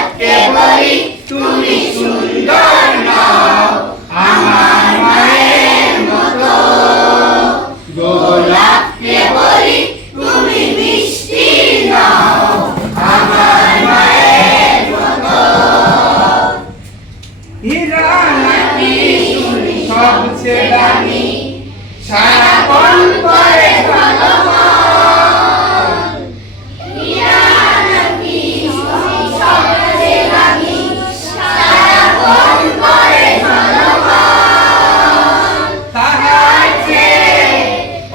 চাঁদকে বলি তুমি সুন্দর নাও আমার মায়ের মতো গোলাপকে বলি তুমি মিষ্টি নাও আমার মায়ের মতো হীরা নাকি সবচেয়ে দামি সারাক্ষণ করে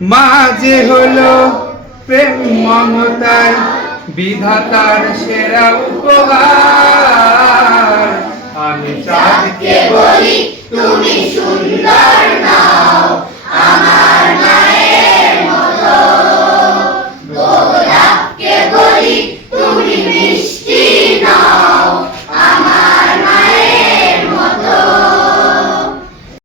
মা যে হলো প্রেম মমতায় বিধাতার সেরা উপহার।